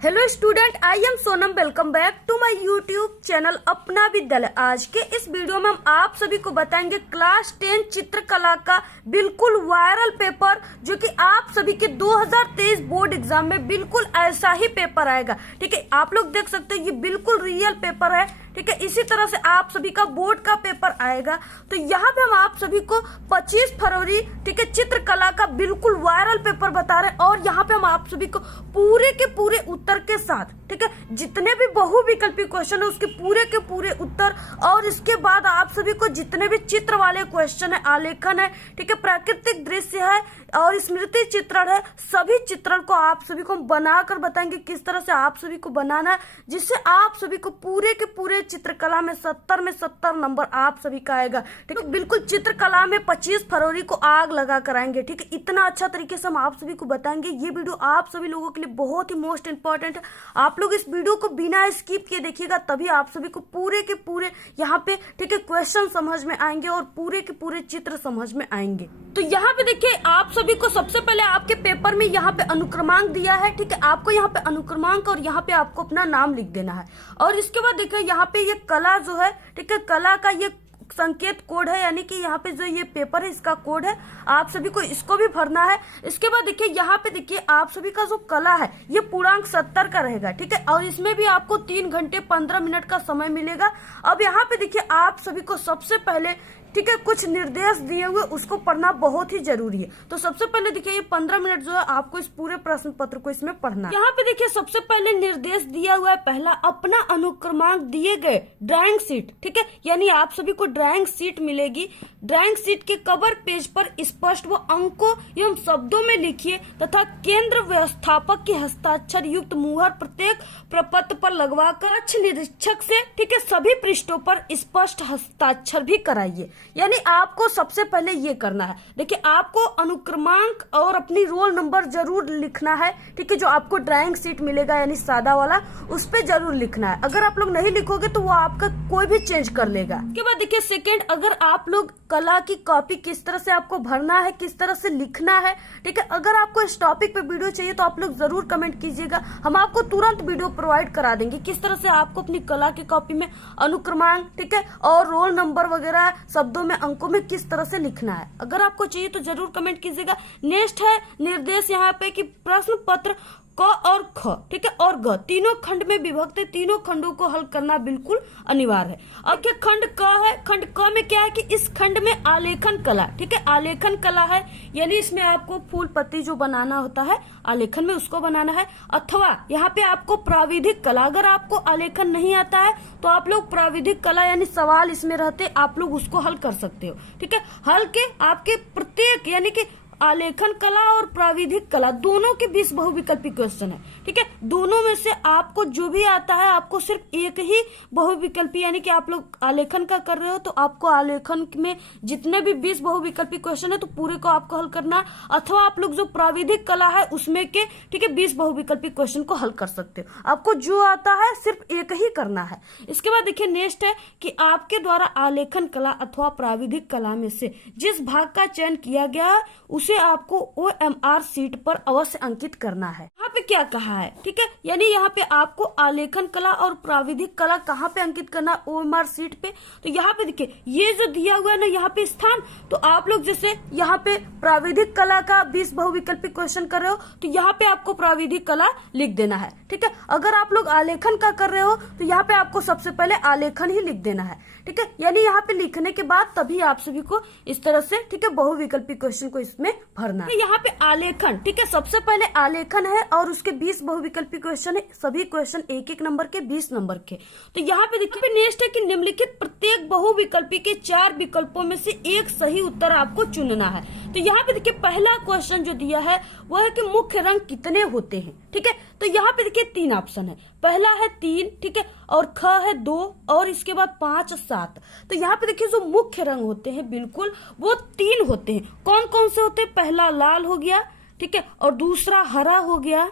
Hello student, I am Sonam. Welcome back to my YouTube channel Apna Vidyalay. आज के इस video में हम आप सभी को बताएंगे क्लास 10 चित्रकला का बिल्कुल वायरल पेपर, जो कि आप सभी के 2023 बोर्ड एग्जाम में बिल्कुल ऐसा ही पेपर आएगा। ठीक है, आप लोग देख सकते हो ये बिल्कुल रियल पेपर है। ठीक है, इसी तरह से आप सभी का बोर्ड का पेपर आएगा। तो यहाँ पे हम आप सभी को 25 फरवरी ठीक है चित्रकला का बिल्कुल वायरल पेपर बता रहे हैं, और यहाँ पे हम आप सभी को पूरे के पूरे उत्तर के साथ ठीक है जितने भी बहुविकल्पी क्वेश्चन है उसके पूरे के पूरे उत्तर, और इसके बाद आप सभी को जितने भी चित्र वाले क्वेश्चन है, आलेखन है, ठीक है, प्राकृतिक दृश्य है और स्मृति चित्रण है, सभी चित्रण को आप सभी को बनाकर बताएंगे किस तरह से आप सभी को बनाना है, जिससे आप सभी को पूरे के पूरे चित्रकला में 70 में 70 नंबर आप सभी का आएगा। ठीक है, बिल्कुल चित्रकला में 25 फरवरी को आग लगा कर आएंगे। ठीक है, इतना अच्छा तरीके से हम आप सभी को बताएंगे। ये वीडियो आप सभी लोगों के लिए बहुत ही मोस्ट इंपॉर्टेंट है। आप लोग इस वीडियो को बिना स्किप किए देखिएगा, तभी आप सभी को पूरे के पूरे यहाँ पे ठीक है क्वेश्चन समझ में आएंगे और पूरे के पूरे चित्र समझ में आएंगे। तो यहाँ पे देखिए, आप सभी को सबसे पहले आपके पेपर में यहाँ पे अनुक्रमांक दिया है। ठीक है, आपको यहाँ पे अनुक्रमांक और यहाँ पे आपको अपना नाम लिख देना है। और इसके बाद देखिए यहाँ पे ये कला जो है, ठीक है, कला का ये संकेत कोड है, यानी कि यहाँ पे जो ये पेपर है इसका कोड है, आप सभी को इसको भी भरना है। इसके बाद देखिए यहाँ पे देखिए आप सभी का जो कला है ये पूर्णांक 70 का रहेगा। ठीक है, और इसमें भी आपको 3 घंटे 15 मिनट का समय मिलेगा। अब यहाँ पे देखिए आप सभी को सबसे पहले ठीक है कुछ निर्देश दिए हुए उसको पढ़ना बहुत ही जरूरी है। तो सबसे पहले देखिए ये 15 मिनट जो है आपको इस पूरे प्रश्न पत्र को इसमें पढ़ना है। यहाँ पे देखिए सबसे पहले निर्देश दिया हुआ है, पहला अपना अनुक्रमांक दिए गए ड्राइंग शीट। ठीक है, यानी आप सभी को ड्राइंग शीट मिलेगी। ड्राइंग शीट के कवर पेज पर स्पष्ट व अंकों एवं शब्दों में लिखिए तथा केंद्र व्यवस्थापक के हस्ताक्षर युक्त मुहर प्रत्येक प्रपत्र पर लगवाकर कक्ष निरीक्षक से ठीक है सभी पृष्ठों पर स्पष्ट हस्ताक्षर भी कराइए। यानी आपको सबसे पहले ये करना है। देखिए आपको अनुक्रमांक और अपनी रोल नंबर जरूर लिखना है। ठीक है, जो आपको ड्राइंग शीट मिलेगा यानी सादा वाला, उस पे जरूर लिखना है। अगर आप लोग नहीं लिखोगे तो वो आपका कोई भी चेंज कर लेगा। उसके बाद देखिए सेकंड, अगर आप लोग कला की कॉपी किस तरह से आपको भरना है, किस तरह से लिखना है। ठीक है, अगर आपको इस टॉपिक पे वीडियो चाहिए तो आप लोग जरूर कमेंट कीजिएगा, हम आपको तुरंत वीडियो प्रोवाइड करा देंगे किस तरह से आपको अपनी कला की कॉपी में अनुक्रमांक ठीक है और रोल नंबर वगैरह शब्दों में अंकों में किस तरह से लिखना है। अगर आपको चाहिए तो जरूर कमेंट कीजिएगा। नेक्स्ट है निर्देश यहाँ पे कि प्रश्न पत्र क और ख ठीक है और ग तीनों खंड में विभक्त है, तीनों खंडों को हल करना बिल्कुल अनिवार्य है। अब क्या खंड क है, खंड क में क्या है कि इस खंड में आलेखन कला ठीक है आलेखन कला है, यानी इसमें आपको फूल पत्ती जो बनाना होता है आलेखन में उसको बनाना है। अथवा यहाँ पे आपको प्राविधिक कला, अगर आपको आलेखन नहीं आता है तो आप लोग प्राविधिक कला यानी सवाल इसमें रहते आप लोग उसको हल कर सकते हो। ठीक है, हल के आपके प्रत्येक यानी कि आलेखन कला और प्राविधिक कला दोनों के 20 बहुविकल्पी क्वेश्चन है। ठीक है, दोनों में से आपको जो भी आता है आपको सिर्फ एक ही बहुविकल्पी, यानी कि आप लोग आलेखन का कर रहे हो तो आपको आलेखन में जितने भी 20 बहुविकल्पी क्वेश्चन है तो पूरे को आपको हल करना। अथवा आप लोग जो प्राविधिक कला है उसमें के ठीक है 20 बहुविकल्पी क्वेश्चन को हल कर सकते हो। आपको जो आता है सिर्फ एक ही करना है। इसके बाद देखिए नेक्स्ट है कि आपके द्वारा आलेखन कला अथवा प्राविधिक कला में से जिस भाग का चयन किया गया उसे आपको OMR शीट पर अवश्य अंकित करना है। यहाँ पे क्या कहा है, ठीक है, यानी यहाँ पे आपको आलेखन कला और प्राविधिक कला कहाँ पे अंकित करना, OMR शीट पे। तो यहाँ पे देखिए ये जो दिया हुआ है ना यहाँ पे स्थान, तो आप लोग जैसे यहाँ पे प्राविधिक कला का 20 बहुविकल्पी क्वेश्चन कर रहे हो तो यहाँ पे आपको प्राविधिक कला लिख देना है। ठीक है, अगर आप लोग आलेखन का कर रहे हो तो यहाँ पे आपको सबसे पहले आलेखन ही लिख देना है। ठीक है, यानी यहाँ पे लिखने के बाद तभी आप सभी को इस तरह से ठीक है बहुविकल्पी क्वेश्चन को इसमें भरना है। यहाँ पे आलेखन ठीक है सबसे पहले आलेखन है और उसके 20 बहुविकल्पी क्वेश्चन है, सभी क्वेश्चन एक एक नंबर के 20 नंबर के। तो यहाँ पे देखिए नेक्स्ट है कि निम्नलिखित प्रत्येक बहुविकल्पी के 4 विकल्पों में से एक सही उत्तर आपको चुनना है। तो यहाँ पे देखिए पहला क्वेश्चन जो दिया है वह है कि मुख्य रंग कितने होते हैं। ठीक है, तो यहाँ पे देखिए 3 ऑप्शन है, पहला है 3 ठीक है और ख है 2 और इसके बाद 5 7। तो यहाँ पे देखिए जो मुख्य रंग होते हैं बिल्कुल वो 3 होते हैं। कौन कौन से होते हैं, पहला लाल हो गया ठीक है और दूसरा हरा हो गया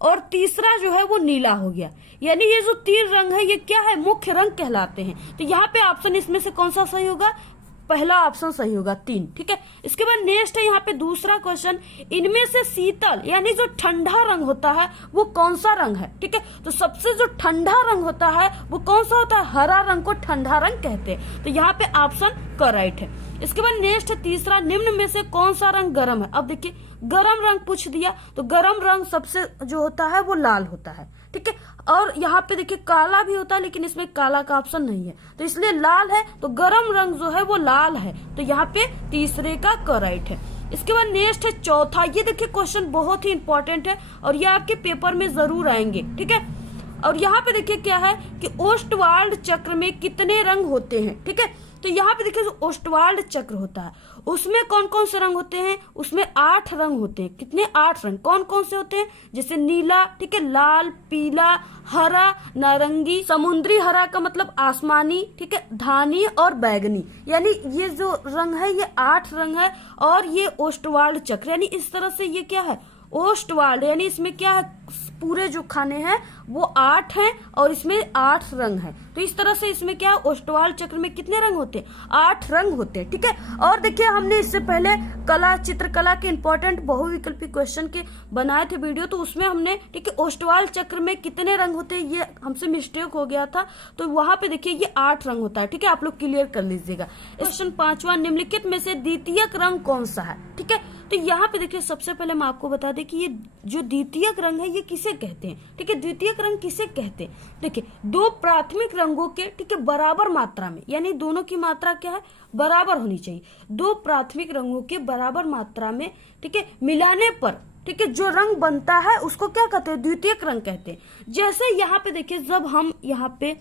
और तीसरा जो है वो नीला हो गया। यानी ये जो 3 रंग है ये क्या है, मुख्य रंग कहलाते हैं। तो यहाँ पे ऑप्शन इसमें से कौन सा सही होगा, पहला ऑप्शन सही होगा 3। ठीक है, इसके बाद नेक्स्ट है यहाँ पे दूसरा क्वेश्चन, इनमें से शीतल यानी जो ठंडा रंग होता है वो कौन सा रंग है। ठीक है, तो सबसे जो ठंडा रंग होता है वो कौन सा होता है, हरा रंग को ठंडा रंग कहते हैं। तो यहाँ पे ऑप्शन करेक्ट है। इसके बाद नेक्स्ट है तीसरा, निम्न में से कौन सा रंग गर्म है। अब देखिए गर्म रंग पूछ दिया, तो गर्म रंग सबसे जो होता है वो लाल होता है। ठीक है, और यहाँ पे देखिए काला भी होता है, लेकिन इसमें काला का ऑप्शन नहीं है, तो इसलिए लाल है, तो गर्म रंग जो है वो लाल है। तो यहाँ पे तीसरे का करेक्ट है। इसके बाद नेक्स्ट है चौथा, ये देखिए क्वेश्चन बहुत ही इंपॉर्टेंट है और ये आपके पेपर में जरूर आएंगे। ठीक है, और यहाँ पे देखिए क्या है कि ओस्टवाल्ड चक्र में कितने रंग होते हैं। ठीक है, तो यहाँ पे देखिए जो ओस्टवाल्ड चक्र होता है उसमें कौन कौन से रंग होते हैं, उसमें 8 रंग होते हैं। कितने, 8 रंग। कौन कौन से होते हैं, जैसे नीला, ठीक है, लाल, पीला, हरा, नारंगी, समुद्री हरा का मतलब आसमानी, ठीक है, धानी और बैगनी। यानी ये जो रंग है ये 8 रंग है और ये ओस्टवाल्ड चक्र, यानी इस तरह से ये क्या है, ओस्टवाल्ड, यानी इसमें क्या है, पूरे जो खाने हैं वो 8 हैं और इसमें 8 रंग हैं। तो इस तरह से इसमें क्या है, ओस्टवाल्ड चक्र में कितने रंग होते हैं, 8 रंग होते हैं। ठीक है, और देखिए हमने इससे पहले कला, चित्रकला के इंपॉर्टेंट बहुविकल्पी क्वेश्चन के बनाए थे वीडियो, तो उसमें हमने, ठीक है, ओस्टवाल्ड चक्र में कितने रंग होते हैं ये हमसे मिस्टेक हो गया था, तो वहां पे देखिए ये 8 रंग होता है। ठीक है, आप लोग क्लियर कर लीजिएगा। क्वेश्चन 5वां, निम्नलिखित में से द्वितीयक रंग कौन सा है। ठीक है, तो यहाँ पे देखिए सबसे पहले मैं आपको बता दें कि ये जो द्वितीयक रंग है ये किसे कहते हैं। ठीक है, द्वितीयक रंग किसे कहते हैं, देखिए दो प्राथमिक रंगों के, ठीक है, बराबर मात्रा में, यानी दोनों की मात्रा क्या है, बराबर होनी चाहिए। दो प्राथमिक रंगों के बराबर मात्रा में, ठीक है, मिलाने पर, ठीक है, जो रंग बनता है उसको क्या कहते हैं, द्वितीयक रंग कहते हैं। जैसे यहाँ पे देखिए जब हम यहाँ पे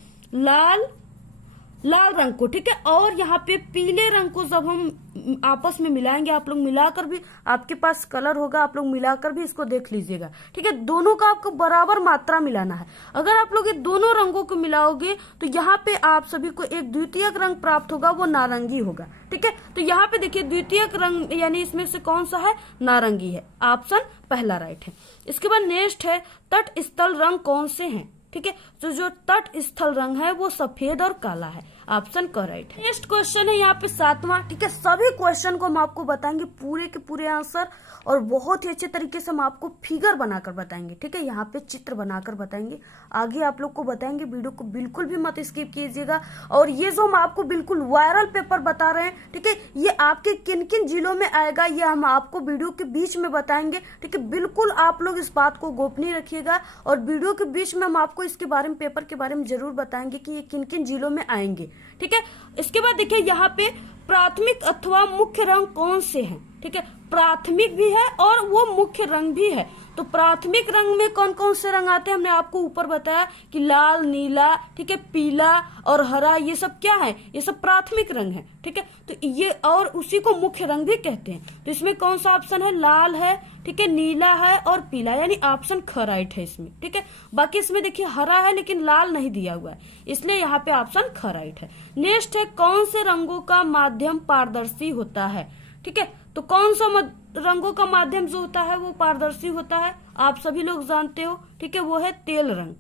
लाल रंग को, ठीक है, और यहाँ पे पीले रंग को जब हम आपस में मिलाएंगे, आप लोग मिलाकर भी, आपके पास कलर होगा, आप लोग मिलाकर भी इसको देख लीजिएगा। ठीक है, दोनों का आपको बराबर मात्रा मिलाना है। अगर आप लोग ये दोनों रंगों को मिलाओगे तो यहाँ पे आप सभी को एक द्वितीयक रंग प्राप्त होगा, वो नारंगी होगा। ठीक है, तो यहाँ पे देखिए द्वितीयक रंग यानी इसमें से कौन सा है, नारंगी है। ऑप्शन पहला राइट है। इसके बाद नेक्स्ट है तट स्थल रंग कौन से हैं। ठीक है, तो जो तट स्थल रंग है वो सफेद और काला है। ऑप्शन करेक्ट है। नेक्स्ट क्वेश्चन है यहाँ पे 7वां। ठीक है, सभी क्वेश्चन को हम आपको बताएंगे पूरे के पूरे आंसर और बहुत ही अच्छे तरीके से हम आपको फिगर बनाकर बताएंगे। ठीक है, यहाँ पे चित्र बनाकर बताएंगे, आगे आप लोग को बताएंगे। वीडियो को बिल्कुल भी मत स्किप कीजिएगा। और ये जो हम आपको बिल्कुल वायरल पेपर बता रहे हैं, ठीक है, ये आपके किन किन जिलों में आएगा ये हम आपको वीडियो के बीच में बताएंगे। ठीक है, बिल्कुल आप लोग इस बात को गोपनीय रखिएगा और वीडियो के बीच में हम आपको इसके बारे में, पेपर के बारे में जरूर बताएंगे कि ये किन किन जिलों में आएंगे। ठीक है, इसके बाद देखिए यहाँ पे प्राथमिक अथवा मुख्य रंग कौन से हैं। ठीक है, प्राथमिक भी है और वो मुख्य रंग भी है। तो प्राथमिक रंग में कौन कौन से रंग आते हैं, हमने आपको ऊपर बताया कि लाल, नीला, ठीक है, पीला और हरा, ये सब क्या है, ये सब प्राथमिक रंग है। ठीक है, तो ये और उसी को मुख्य रंग भी कहते हैं। तो इसमें कौन सा ऑप्शन है, लाल है, ठीक है, नीला है और पीला, यानी ऑप्शन ख राइट है इसमें। ठीक है, बाकी इसमें देखिए हरा है लेकिन लाल नहीं दिया हुआ है, इसलिए यहाँ पे ऑप्शन ख राइट है। नेक्स्ट है कौन से रंगों का माध्यम पारदर्शी होता है। ठीक है, तो कौन सा रंगों का माध्यम जो होता है वो पारदर्शी होता है, आप सभी लोग जानते हो। ठीक है, वो है तेल रंग।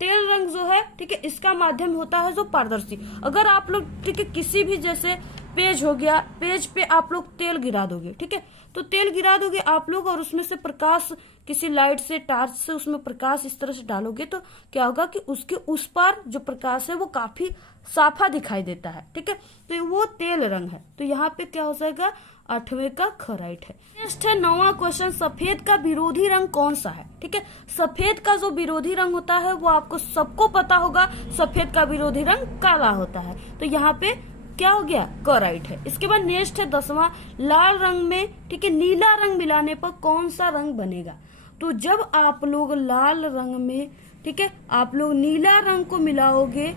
तेल रंग जो है, ठीक है, इसका माध्यम होता है जो पारदर्शी। अगर आप लोग, ठीक है, किसी भी जैसे पेज हो गया, पेज पे आप लोग तेल गिरा दोगे, ठीक है, तो तेल गिरा दोगे आप लोग और उसमें से प्रकाश, किसी लाइट से, टार्च से उसमें प्रकाश इस तरह से डालोगे तो क्या होगा कि उसके उस पार जो प्रकाश है वो काफी साफा दिखाई देता है। ठीक है, तो वो तेल रंग है। तो यहाँ पे क्या हो जाएगा, 8वें का ख राइट है। नेक्स्ट है 9वां क्वेश्चन, सफेद का विरोधी रंग कौन सा है। ठीक है, सफेद का जो विरोधी रंग होता है वो आपको सबको पता होगा, सफेद का विरोधी रंग काला होता है। तो यहाँ पे क्या हो गया, क राइट है। इसके बाद नेक्स्ट है 10वां, लाल रंग में, ठीक है, नीला रंग मिलाने पर कौन सा रंग बनेगा। तो जब आप लोग लाल रंग में, ठीक है, आप लोग नीला रंग को मिलाओगे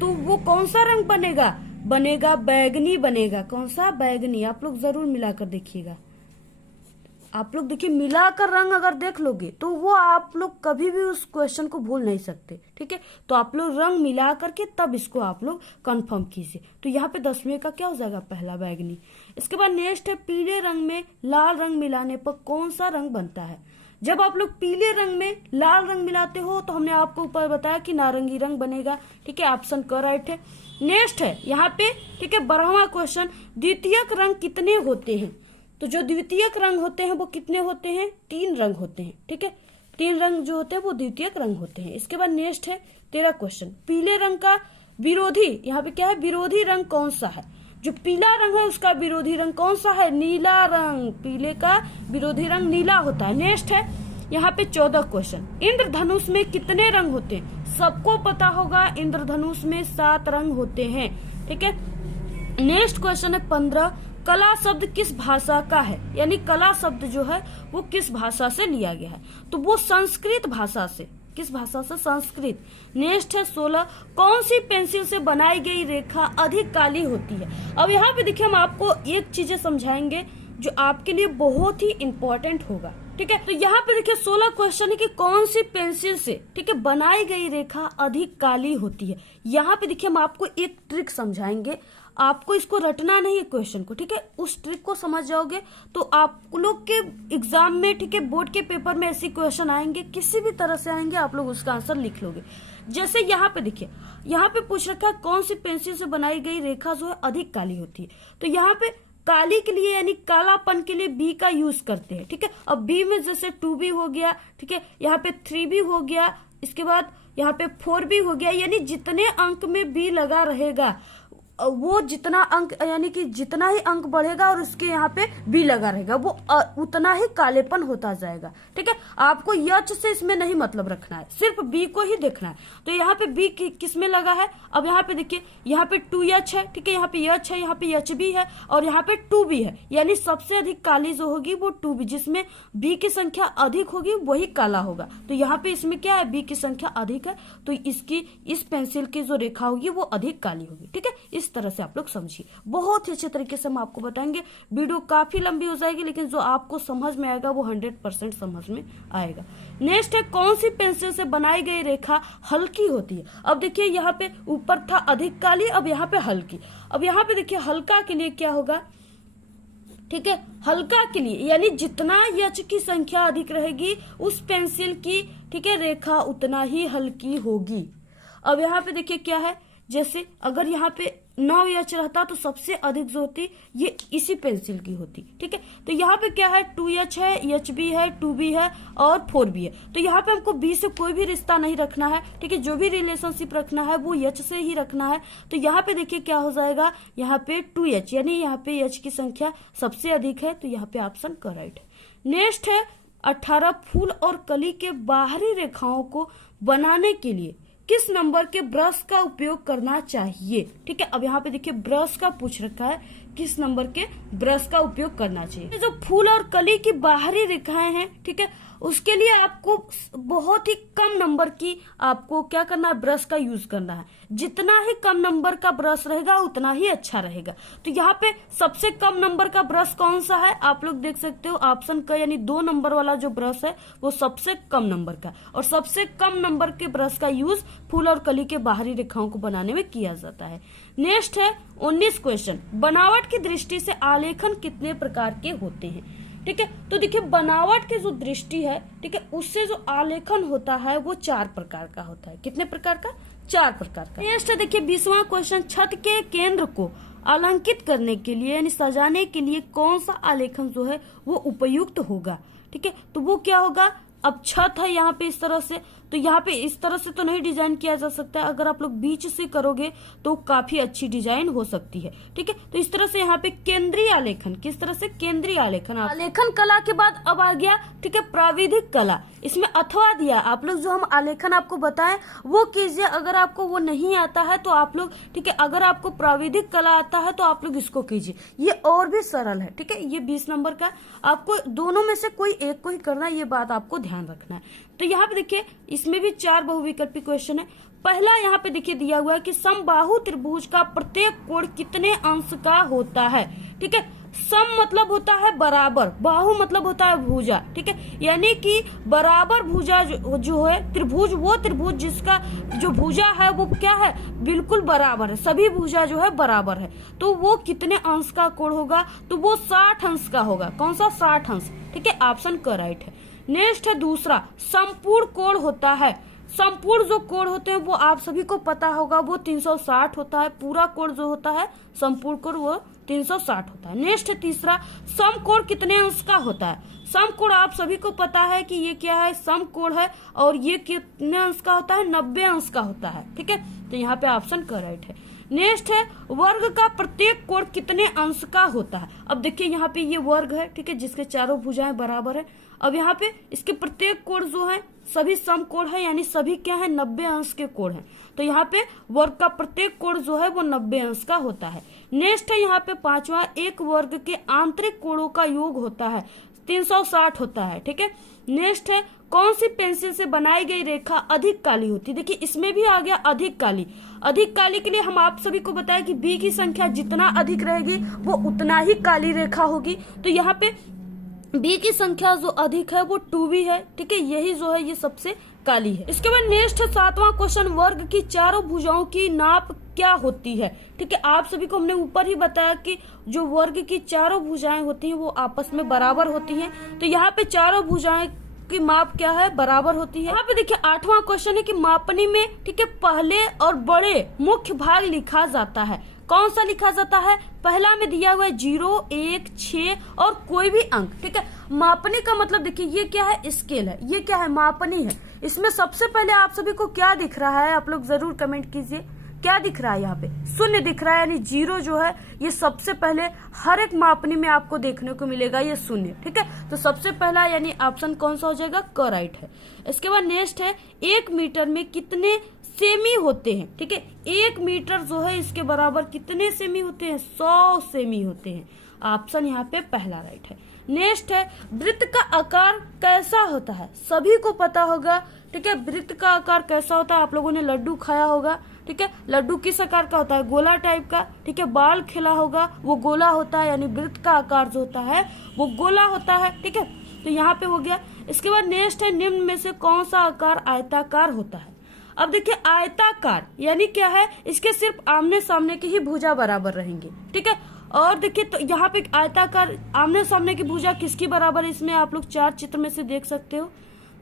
तो वो कौन सा रंग बनेगा, बनेगा बैगनी बनेगा। कौन सा, बैगनी। आप लोग जरूर मिलाकर देखिएगा। आप लोग देखिए मिलाकर रंग अगर देख लोगे तो वो आप लोग कभी भी उस क्वेश्चन को भूल नहीं सकते। ठीक है, तो आप लोग रंग मिला करके तब इसको आप लोग कंफर्म कीजिए। तो यहाँ पे 10वें का क्या हो जाएगा, पहला बैगनी। इसके बाद नेक्स्ट है पीले रंग में लाल रंग मिलाने पर कौन सा रंग बनता है। जब आप लोग पीले रंग में लाल रंग मिलाते हो तो हमने आपको ऊपर बताया कि नारंगी रंग बनेगा। ठीक है, ऑप्शन करेक्ट है। नेक्स्ट है यहाँ पे, ठीक है, 12वां क्वेश्चन, द्वितीयक रंग कितने होते हैं? तो जो द्वितीयक रंग होते हैं वो कितने होते हैं? 3 रंग होते हैं। ठीक है, 3 रंग जो होते हैं वो द्वितीयक रंग होते हैं। इसके बाद नेक्स्ट है 13 क्वेश्चन, पीले रंग का विरोधी, यहाँ पे क्या है, विरोधी रंग कौन सा है? जो पीला रंग है उसका विरोधी रंग कौन सा है? नीला रंग। पीले का विरोधी रंग नीला होता है। नेक्स्ट है यहाँ पे 14 क्वेश्चन, इंद्रधनुष में कितने रंग होते हैं? सबको पता होगा इंद्रधनुष में 7 रंग होते हैं। ठीक है, नेक्स्ट क्वेश्चन है 15, कला शब्द किस भाषा का है? यानी कला शब्द जो है वो किस भाषा से लिया गया है? तो वो संस्कृत भाषा से। किस भाषा से? संस्कृत। नेक्स्ट है 16, कौन सी पेंसिल से बनाई गई रेखा अधिक काली होती है? अब यहाँ पे देखिए हम आपको एक चीजें समझाएंगे जो आपके लिए बहुत ही इंपॉर्टेंट होगा। ठीक है, तो यहाँ पे देखिए 16 क्वेश्चन है कि कौन सी पेंसिल से, ठीक है, बनाई गई रेखा अधिक काली होती है। यहाँ पे देखिए हम आपको एक ट्रिक समझाएंगे, आपको इसको रटना नहीं है क्वेश्चन को। ठीक है, उस ट्रिक को समझ जाओगे तो आप लोग के एग्जाम में, ठीक है, बोर्ड के पेपर में ऐसे क्वेश्चन आएंगे, किसी भी तरह से आएंगे, आप लोग उसका आंसर लिख लोगे। जैसे यहाँ पे देखिए, यहाँ पे पूछ रखा है कौन सी पेंसिल से बनाई गई रेखा जो है अधिक काली होती है। तो यहाँ पे काली के लिए यानी कालापन के लिए बी का यूज करते हैं। ठीक है, अब बी में जैसे 2B हो गया, ठीक है, यहाँ पे 3B हो गया, इसके बाद यहाँ पे 4B हो गया, यानी जितने अंक में बी लगा रहेगा वो जितना अंक, यानी कि जितना ही अंक बढ़ेगा और उसके यहाँ पे बी लगा रहेगा वो उतना ही कालेपन होता जाएगा। ठीक है, आपको यच से इसमें नहीं मतलब रखना है, सिर्फ बी को ही देखना है। तो यहाँ पे बी किस में लगा है? अब यहाँ पे देखिए, यहाँ पे 2H है, ठीक है, यहाँ पे H है, यहाँ पे HB है और यहाँ पे 2B है, यानी सबसे अधिक काली जो होगी वो 2B, जिसमें बी की संख्या अधिक होगी वही काला होगा। तो यहाँ पे इसमें क्या है, बी की संख्या अधिक है तो इसकी, इस पेंसिल की जो रेखा होगी वो अधिक काली होगी। ठीक है, इस तरह से आप लोग समझिए, बहुत ही अच्छे तरीके से हम आपको बताएंगे। वीडियो काफी लंबी हो जाएगी लेकिन जो आपको समझ में आएगा वो 100% समझ में आएगा। नेक्स्ट है, कौन सी पेंसिल से बनाई गई रेखा हल्की होती है? अब देखिए यहाँ पे ऊपर था अधिक काली, अब यहाँ पे हल्की। अब यहाँ पे देखिए हल्का के लिए क्या होगा? ठीक है, हल्का के लिए यानी जितना यच की संख्या अधिक रहेगी उस पेंसिल की, ठीक है, रेखा उतना ही हल्की होगी। अब यहाँ पे देखिए क्या है, जैसे अगर यहाँ पे 9H रहता तो सबसे अधिक जो होती ये इसी पेंसिल की होती। ठीक है, तो यहाँ पे क्या है, 2H है, HB है, 2B है और 4B है। तो यहाँ पे हमको B से कोई भी रिश्ता नहीं रखना है। ठीक है, जो भी रिलेशनशिप रखना है वो H से ही रखना है। तो यहाँ पे देखिए क्या हो जाएगा, यहाँ पे 2H, यानी यहाँ पे H की संख्या सबसे अधिक है, तो यहाँ पे ऑप्शन करेक्ट है। नेक्स्ट है 18, फूल और कली के बाहरी रेखाओं को बनाने के लिए किस नंबर के ब्रश का उपयोग करना चाहिए? ठीक है, अब यहाँ पे देखिए ब्रश का पूछ रखा है, किस नंबर के ब्रश का उपयोग करना चाहिए। जो फूल और कली की बाहरी रेखाएं हैं, ठीक है, उसके लिए आपको बहुत ही कम नंबर की आपको क्या करना है, ब्रश का यूज करना है। जितना ही कम नंबर का ब्रश रहेगा उतना ही अच्छा रहेगा। तो यहाँ पे सबसे कम नंबर का ब्रश कौन सा है? आप लोग देख सकते हो ऑप्शन का, यानी 2 नंबर वाला जो ब्रश है वो सबसे कम नंबर का, और सबसे कम नंबर के ब्रश का यूज फूल और कली के बाहरी रेखाओं को बनाने में किया जाता है। नेक्स्ट है 19 क्वेश्चन, बनावट की दृष्टि से आलेखन कितने प्रकार के होते हैं? ठीक है, तो देखिए बनावट की जो दृष्टि है, ठीक है, उससे जो आलेखन होता है वो 4 प्रकार का होता है। कितने प्रकार का? 4 प्रकार का। नेक्स्ट है देखिए 20वां क्वेश्चन, छत के केंद्र को अलंकित करने के लिए यानी सजाने के लिए कौन सा आलेखन जो है वो उपयुक्त होगा? ठीक है, तो वो क्या होगा? अब छत है यहाँ पे इस तरह से, तो यहाँ पे इस तरह से तो नहीं डिजाइन किया जा सकता है, अगर आप लोग बीच से करोगे तो काफी अच्छी डिजाइन हो सकती है। ठीक है, तो इस तरह से यहाँ पे केंद्रीय आलेखन, किस तरह से? केंद्रीय आलेखन। आलेखन कला के बाद अब आ गया, ठीक है, प्राविधिक कला। इसमें अथवा दिया, आप लोग जो हम आलेखन आपको बताएं वो कीजिए, अगर आपको वो नहीं आता है तो आप लोग, ठीक है, अगर आपको प्राविधिक कला आता है तो आप लोग इसको कीजिए, ये और भी सरल है। ठीक है, ये 20 नंबर का, आपको दोनों में से कोई एक को ही करना है, ये बात आपको ध्यान रखना है। तो यहाँ पे देखिए इसमें भी 4 बहुविकल्पी क्वेश्चन है। पहला यहाँ पे देखिए दिया हुआ है कि समबाहु त्रिभुज का प्रत्येक कोण कितने अंश का होता है? ठीक है, सम मतलब होता है बराबर, बाहु मतलब होता है भुजा। ठीक है, यानी कि बराबर भुजा जो है त्रिभुज, वो त्रिभुज जिसका जो भुजा है वो क्या है? बिल्कुल बराबर है, सभी भुजा जो है बराबर है, तो वो कितने अंश का कोण होगा? तो वो 60 अंश का होगा। कौन सा? 60 अंश। ठीक है, ऑप्शन करेक्ट है। नेक्स्ट है दूसरा, संपूर्ण कोण होता है। संपूर्ण जो कोण होते हैं वो आप सभी को पता होगा, वो 360 होता है। पूरा कोण जो होता है संपूर्ण कोण वो 360 होता है। नेक्स्ट है तीसरा, समकोण कितने अंश का होता है। समकोण आप सभी को पता है कि ये क्या है, समकोण है, और ये कितने अंश का होता है, 90 अंश का होता है। ठीक है, तो यहाँ पे ऑप्शन करेक्ट है। नेक्स्ट है, वर्ग का प्रत्येक कोण कितने अंश का होता है। अब देखिए यहाँ पे ये वर्ग है, ठीक है, जिसके चारों भुजाएं बराबर है। अब यहाँ पे इसके प्रत्येक कोण जो है सभी समकोण है, यानी सभी क्या है, 90 अंश के कोण है। तो यहाँ पे वर्ग का प्रत्येक कोण जो है वो 90 अंश का होता है। नेक्स्ट है यहाँ पे पांचवा, एक वर्ग के आंतरिक कोणों का योग होता है 360 होता है। ठीक है, नेक्स्ट है, कौन सी पेंसिल से बनाई गई रेखा अधिक काली होती है। देखिए इसमें भी आ गया अधिक काली। अधिक काली के लिए हम आप सभी को बताया कि बी की संख्या जितना अधिक रहेगी वो उतना ही काली रेखा होगी। तो यहाँ पे बी की संख्या जो अधिक है वो 2b है। ठीक है, यही जो है ये सबसे काली है। इसके बाद नेक्स्ट 7वां क्वेश्चन, वर्ग की चारों भुजाओं की नाप क्या होती है। ठीक है, आप सभी को हमने ऊपर ही बताया कि जो वर्ग की चारों भुजाएं होती हैं वो आपस में बराबर होती हैं। तो यहाँ पे चारों भुजाएं की माप क्या है, बराबर होती है। यहाँ पे देखिए 8वां क्वेश्चन है कि मापनी में, ठीक है, पहले और बड़े मुख्य भाग लिखा जाता है। कौन सा लिखा जाता है, पहला में दिया हुआ है 0, 1, 6 और कोई भी अंक। ठीक है, मापनी का मतलब देखिए ये क्या है, स्केल है, ये क्या है, मापनी है। इसमें सबसे पहले आप सभी को क्या दिख रहा है, आप लोग जरूर कमेंट कीजिए, क्या दिख रहा है। यहाँ पे शून्य दिख रहा है, यानी 0 जो है ये सबसे पहले हर एक मापनी में आपको देखने को मिलेगा, ये शून्य। ठीक है, तो सबसे पहला यानी ऑप्शन कौन सा हो जाएगा, करेक्ट है। इसके बाद नेक्स्ट है, 1 मीटर में कितने सेमी होते हैं। ठीक है, 1 मीटर जो है इसके बराबर कितने सेमी होते हैं, 100 सेमी होते हैं। ऑप्शन यहाँ पे पहला राइट है। नेक्स्ट है, वृत्त का आकार कैसा होता है, सभी को पता होगा। ठीक है, वृत्त का आकार कैसा होता है, आप लोगों ने लड्डू खाया होगा। ठीक है, लड्डू किस आकार का होता है, गोला टाइप का। ठीक है, बाल खिला होगा वो गोला होता है, यानी वृत्त का आकार जो होता है वो गोला होता है। ठीक है, तो यहाँ पे हो गया। इसके बाद नेक्स्ट है, निम्न में से कौन सा आकार आयताकार होता है। अब देखिए आयताकार यानी क्या है, इसके सिर्फ आमने सामने की ही भुजा बराबर रहेंगे। ठीक है, और देखिए तो यहाँ पे आयताकार आमने सामने की भुजा किसकी बराबर है, इसमें आप लोग 4 चित्र में से देख सकते हो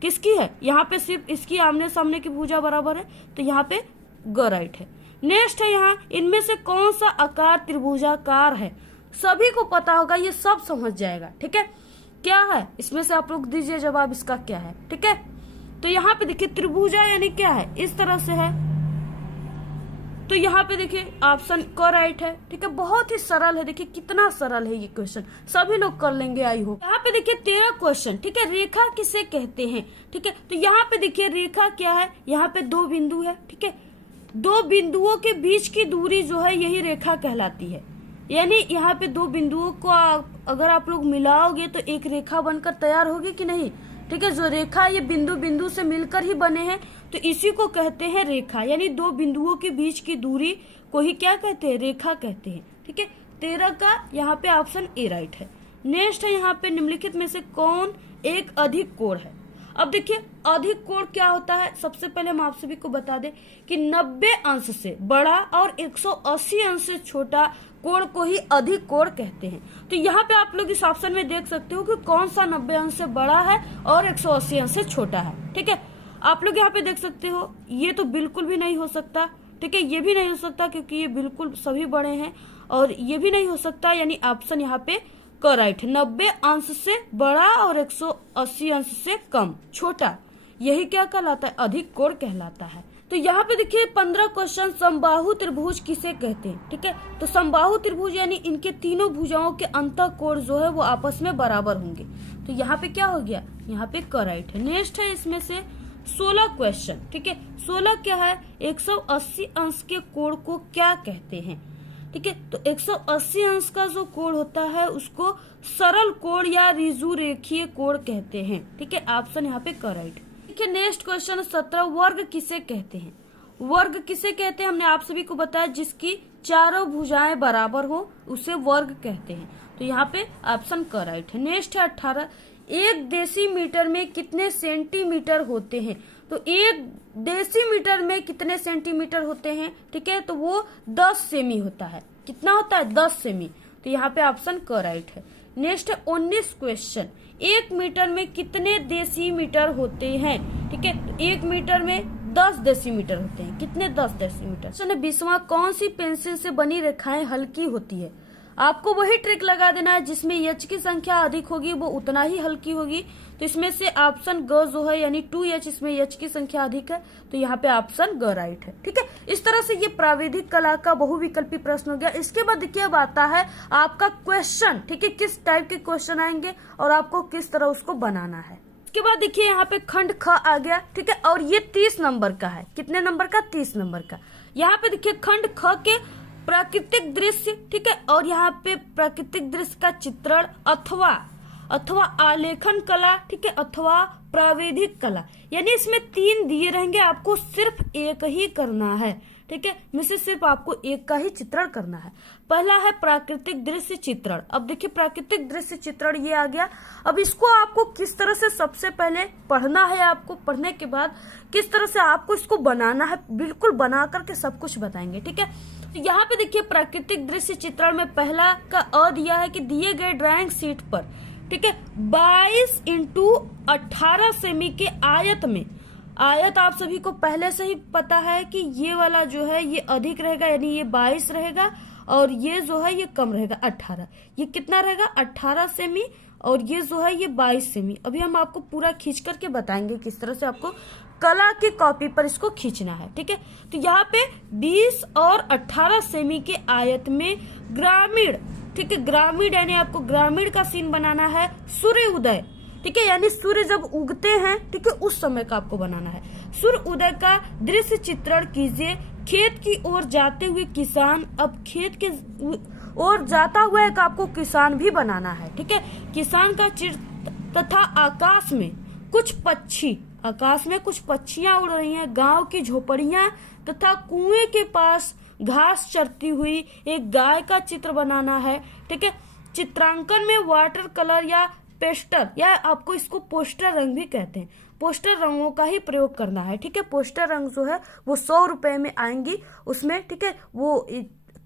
किसकी है। यहाँ पे सिर्फ इसकी आमने सामने की भुजा बराबर है, तो यहाँ पे राइट है। नेक्स्ट है, यहाँ इनमें से कौन सा आकार त्रिभुजाकार है, सभी को पता होगा, ये सब समझ जाएगा। ठीक है, क्या है इसमें से आप लोग दीजिए जवाब, इसका क्या है। ठीक है, तो यहाँ पे देखिए त्रिभुजा यानी क्या है, इस तरह से है। तो यहाँ पे देखिए ऑप्शन करेक्ट है। ठीक है, बहुत ही सरल है, देखिए कितना सरल है ये क्वेश्चन, सभी लोग कर लेंगे आई होप। यहाँ पे देखिए 13 क्वेश्चन। ठीक है, रेखा किसे कहते हैं। ठीक है, तो यहाँ पे देखिए रेखा क्या है, यहाँ पे 2 बिंदु है। ठीक है, 2 बिंदुओं के बीच की दूरी जो है यही रेखा कहलाती है। यानी यहाँ पे 2 बिंदुओं को अगर आप लोग मिलाओगे तो एक रेखा बनकर तैयार होगी कि नहीं। ठीक है, जो रेखा ये बिंदु बिंदु से मिलकर ही बने हैं, तो इसी को कहते हैं रेखा। यानी 2 बिंदुओं के बीच की दूरी को ही क्या कहते हैं, रेखा कहते हैं। ठीक है, 13 का यहाँ पे ऑप्शन ए राइट है। नेक्स्ट है, यहाँ पे निम्नलिखित में से कौन एक अधिक कोण है। अब देखिए अधिक कोण क्या होता है, सबसे पहले हम आप सभी को बता दें कि 90 अंश से बड़ा और 180 अंश से छोटा कोण को ही अधिक कोण कहते हैं। तो यहाँ पे आप लोग इस ऑप्शन में देख सकते हो कि कौन सा 90 अंश से बड़ा है और 180 अंश से छोटा है। ठीक है, आप लोग यहाँ पे देख सकते हो, ये तो बिल्कुल भी नहीं हो सकता। ठीक है, ये भी नहीं हो सकता क्योंकि ये बिल्कुल सभी बड़े हैं, और ये भी नहीं हो सकता, यानी ऑप्शन यहाँ पे करेक्ट, 90 अंश से बड़ा और 180 अंश से कम छोटा, यही क्या कहलाता है, अधिक कोण कहलाता है। तो यहाँ पे देखिए 15 क्वेश्चन, समबाहु त्रिभुज किसे कहते हैं। ठीक है, तो समबाहु त्रिभुज यानी इनके तीनों भुजाओं के अंतः कोण जो है वो आपस में बराबर होंगे। तो यहाँ पे क्या हो गया, यहाँ पे करेक्ट है। नेक्स्ट है इसमें से 16 क्वेश्चन। ठीक है, 16 क्या है, 180 अंश के कोण को क्या कहते हैं। ठीक है, तो 180 अंश का जो कोण होता है उसको सरल कोण या ऋजु रेखीय कोण कहते हैं। ठीक है, ऑप्शन यहाँ पे करेक्ट। ठीक है, नेक्स्ट क्वेश्चन 17, वर्ग किसे कहते हैं। वर्ग किसे कहते हैं, हमने आप सभी को बताया जिसकी चारों भुजाएं बराबर हो उसे वर्ग कहते हैं। तो यहाँ पे ऑप्शन करेक्ट है। नेक्स्ट है 18, 1 डेसीमीटर में कितने सेंटीमीटर होते हैं। तो 1 डेसीमीटर में कितने सेंटीमीटर होते हैं। ठीक है, तो वो 10 सेमी होता है। कितना होता है, 10 सेमी। तो यहाँ पे ऑप्शन करेक्ट है। नेक्स्ट 19 क्वेश्चन, 1 मीटर में कितने डेसीमीटर होते हैं? ठीक है, 1 मीटर में 10 डेसीमीटर होते हैं। कितने? 10 डेसीमीटर। क्वेश्चन 20वां, कौन सी पेंसिल से बनी रेखाएं हल्की होती है? आपको वही ट्रिक लगा देना है, जिसमें एच की संख्या अधिक होगी वो उतना ही हल्की होगी। तो इसमें से ऑप्शन ग जो है यानी 2H, इसमें एच की संख्या अधिक है तो यहाँ पे ऑप्शन ग राइट है। ठीक है, इस तरह से ये प्राविधिक कला का बहुविकल्पी प्रश्न हो गया। इसके बाद देखिए अब आता है आपका क्वेश्चन। ठीक है, किस टाइप के क्वेश्चन आएंगे और आपको किस तरह उसको बनाना है। इसके बाद देखिए यहाँ पे खंड ख आ गया। ठीक है, और ये 30 नंबर का है। कितने नंबर का? 30 नंबर का। यहाँ पे देखिए खंड ख के प्राकृतिक दृश्य। ठीक है, और यहाँ पे प्राकृतिक दृश्य का चित्रण अथवा आलेखन कला। ठीक है, अथवा प्राविधिक कला, यानी इसमें 3 दिए रहेंगे, आपको सिर्फ एक ही करना है। ठीक है, में से सिर्फ आपको एक का ही चित्रण करना है। पहला है प्राकृतिक दृश्य चित्रण। अब देखिए प्राकृतिक दृश्य चित्रण ये आ गया। अब इसको आपको किस तरह से सबसे पहले पढ़ना है, आपको पढ़ने के बाद किस तरह से आपको इसको बनाना है, बिल्कुल बना करके सब कुछ बताएंगे। ठीक है, तो यहाँ पे देखिए प्राकृतिक दृश्य चित्रण में पहला का अ दिया है कि दिए गए ड्राइंग शीट पर, ठीक है, 22 इंटू 18 सेमी के आयत में, आयत आप सभी को पहले से ही पता है कि ये वाला जो है ये अधिक रहेगा, यानी ये 22 रहेगा, और ये जो है ये कम रहेगा 18। ये कितना रहेगा? 18 सेमी, और ये जो है ये 22 सेमी। अभी हम आपको पूरा खींच करके बताएंगे किस तरह से आपको कला की कॉपी पर इसको खींचना है। ठीक है, तो यहाँ पे 20 और 18 सेमी के आयत में ग्रामीण, ठीक है, ग्रामीण यानी आपको ग्रामीण का सीन बनाना है। सूर्य उदय, ठीक है, यानी सूर्य जब उगते हैं, ठीक है, उस समय का आपको बनाना है। सूर्य उदय का दृश्य चित्रण कीजिए। खेत की ओर जाते हुए किसान, अब खेत के ओर जाता हुआ एक आपको किसान भी बनाना है। ठीक है, किसान का चित्र तथा आकाश में कुछ पक्षी, आकाश में कुछ पक्षियां उड़ रही हैं, गांव की झोपड़ियां तथा कुएं के पास घास चरती हुई एक गाय का चित्र बनाना है। ठीक है, चित्रांकन में वाटर कलर या पेस्टर, या आपको इसको पोस्टर रंग भी कहते हैं, पोस्टर रंगों का ही प्रयोग करना है। ठीक है, पोस्टर रंग जो है वो 100 रुपए में आएंगी उसमें। ठीक है, वो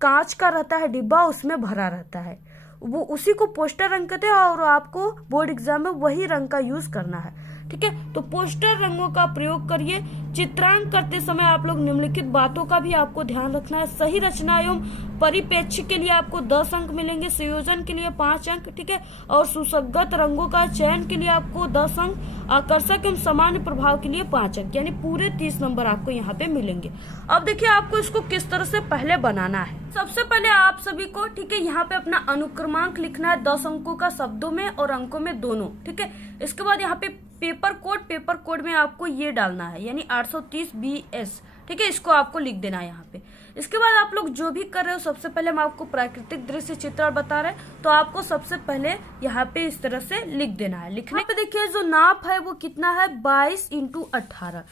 कांच का रहता है डिब्बा, उसमें भरा रहता है, वो उसी को पोस्टर रंग कहते हैं, और आपको बोर्ड एग्जाम में वही रंग का यूज करना है। ठीक है, तो पोस्टर रंगों का प्रयोग करिए। चित्रांकन करते समय आप लोग निम्नलिखित बातों का भी आपको ध्यान रखना है। सही रचना एवं परिप्रेक्ष्य के लिए आपको 10 अंक मिलेंगे, संयोजन के लिए 5 अंक, ठीक है, और सुसंगत रंगों का चयन के लिए आपको 10 अंक, आकर्षक एवं सामान्य प्रभाव के लिए 5 अंक, यानी पूरे 30 नंबर आपको यहाँ पे मिलेंगे। अब देखिए आपको इसको किस तरह से पहले बनाना है। सबसे पहले आप सभी को, ठीक है, यहाँ पे अपना अनुक्रमांक लिखना है 10 अंकों का, शब्दों में और अंकों में दोनों। ठीक है, इसके बाद यहाँ पे पेपर कोड में आपको ये डालना है, यानी 830 BS। ठीक है, इसको आपको लिख देना है यहाँ पे। इसके बाद आप लोग जो भी कर रहे हो, सबसे पहले हम आपको प्राकृतिक दृश्य चित्रण बता रहे हैं, तो आपको सबसे पहले यहाँ पे इस तरह से लिख देना है। लिखने पे देखिए जो नाप है वो कितना है, 22 इंटू 18।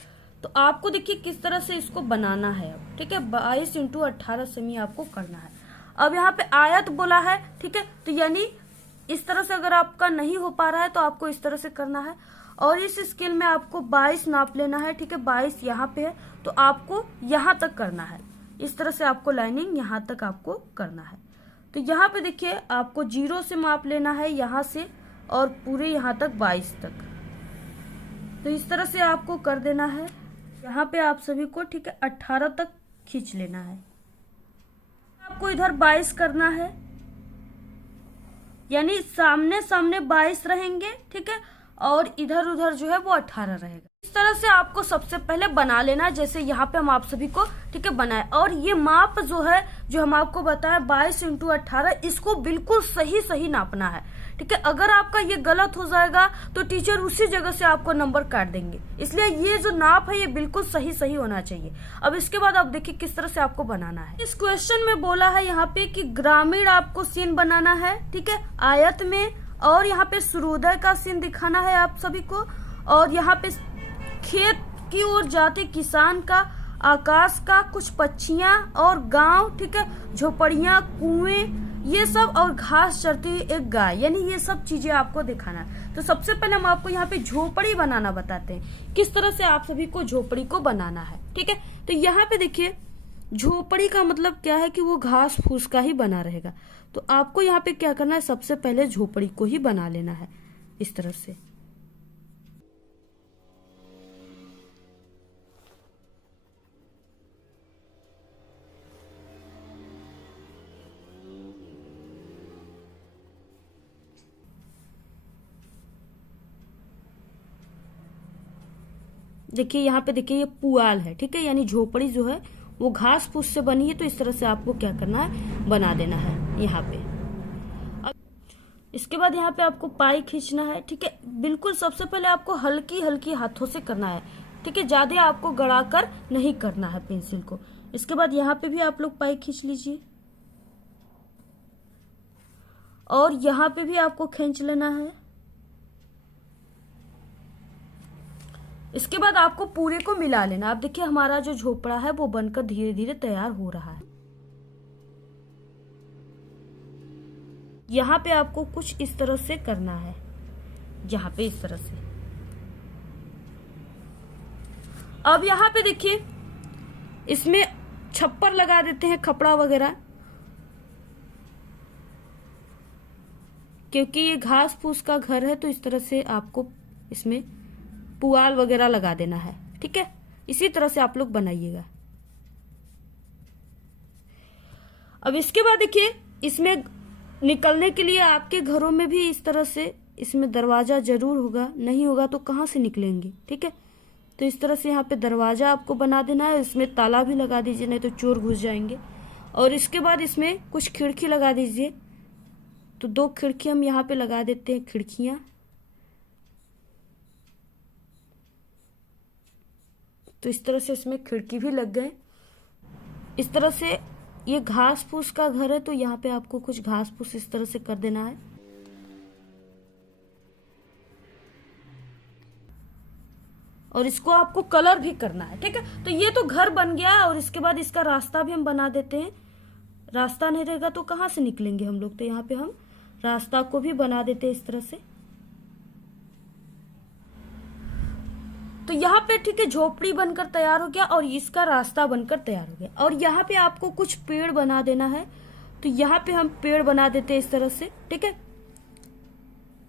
तो आपको देखिए किस तरह से इसको बनाना है। अब ठीक है, 22 इंटू 18 सेमी आपको करना है। अब यहाँ पे आयत बोला है, ठीक है, तो यानी इस तरह से अगर आपका नहीं हो पा रहा है तो आपको इस तरह से करना है, और इस स्केल में आपको 22 नाप लेना है। ठीक है, 22 यहाँ पे है तो आपको यहाँ तक करना है, इस तरह से आपको लाइनिंग यहाँ तक आपको करना है। तो यहाँ पे देखिए आपको 0 से माप लेना है, यहाँ से और पूरे यहाँ तक 22 तक। तो इस तरह से आपको कर देना है। यहाँ पे आप सभी को, ठीक है, 18 तक खींच लेना है। आपको इधर 22 करना है, यानी सामने 22 रहेंगे, ठीक है, और इधर उधर जो है वो 18 रहेगा। इस तरह से आपको सबसे पहले बना लेना, जैसे यहाँ पे हम आप सभी को, ठीक है, बनाए। और ये माप जो है, जो हम आपको बताया 22 इंटू 18, इसको बिल्कुल सही नापना है। ठीक है, अगर आपका ये गलत हो जाएगा तो टीचर उसी जगह से आपको नंबर काट देंगे, इसलिए ये जो नाप है ये बिल्कुल सही होना चाहिए। अब इसके बाद आप देखिए किस तरह से आपको बनाना है। इस क्वेश्चन में बोला है यहाँ पे कि ग्रामीण आपको सीन बनाना है, ठीक है, आयत में, और यहाँ पे सूर्योदय का सीन दिखाना है आप सभी को, और यहाँ पे खेत की ओर जाते किसान का, आकाश का, कुछ पक्षियां और गांव, ठीक है, झोपड़ियां, कुएं, ये सब, और घास चरती हुई एक गाय, यानी ये सब चीजें आपको दिखाना है। तो सबसे पहले हम आपको यहाँ पे झोपड़ी बनाना बताते हैं, किस तरह से आप सभी को झोपड़ी को बनाना है। ठीक है, तो यहाँ पे देखिए झोपड़ी का मतलब क्या है कि वो घास फूस का ही बना रहेगा। तो आपको यहाँ पे क्या करना है, सबसे पहले झोपड़ी को ही बना लेना है इस तरह से। देखिए यहाँ पे देखिए ये पुआल है, ठीक है, यानी झोपड़ी जो है वो घास फूस से बनी है। तो इस तरह से आपको क्या करना है, बना देना है यहाँ पे। अब इसके बाद यहाँ पे आपको पाई खींचना है, ठीक है। बिल्कुल सबसे पहले आपको हल्की हल्की हाथों से करना है, ठीक है, ज्यादा आपको गड़ा कर नहीं करना है पेंसिल को। इसके बाद यहाँ पे भी आप लोग पाई खींच लीजिए और यहाँ पे भी आपको खींच लेना है। इसके बाद आपको पूरे को मिला लेना। अब देखिए हमारा जो झोपड़ा है वो बनकर धीरे धीरे तैयार हो रहा है। यहाँ पे आपको कुछ इस तरह से करना है, यहाँ पे इस तरह से। अब यहाँ पे देखिए इसमें छप्पर लगा देते हैं, खपड़ा वगैरह, क्योंकि ये घास फूस का घर है। तो इस तरह से आपको इसमें पुआल वगैरह लगा देना है, ठीक है। इसी तरह से आप लोग बनाइएगा। अब इसके बाद देखिए इसमें निकलने के लिए आपके घरों में भी इस तरह से इसमें दरवाजा जरूर होगा, नहीं होगा तो कहाँ से निकलेंगे, ठीक है। तो इस तरह से यहाँ पे दरवाजा आपको बना देना है। इसमें ताला भी लगा दीजिए, नहीं तो चोर घुस जाएंगे। और इसके बाद इसमें कुछ खिड़की लगा दीजिए। तो 2 खिड़की हम यहाँ पे लगा देते हैं, खिड़कियां। तो इस तरह से इसमें खिड़की भी लग गए। इस तरह से ये घास फूस का घर है, तो यहाँ पे आपको कुछ घास फूस इस तरह से कर देना है। और इसको आपको कलर भी करना है, ठीक है। तो ये तो घर बन गया और इसके बाद इसका रास्ता भी हम बना देते हैं। रास्ता नहीं रहेगा तो कहाँ से निकलेंगे हम लोग, तो यहाँ पे हम रास्ता को भी बना देते हैं इस तरह से। तो यहाँ पे ठीक है झोपड़ी बनकर तैयार हो गया और इसका रास्ता बनकर तैयार हो गया। और यहाँ पे आपको कुछ पेड़ बना देना है। तो यहाँ पे हम पेड़ बना देते हैं इस तरह से, ठीक है।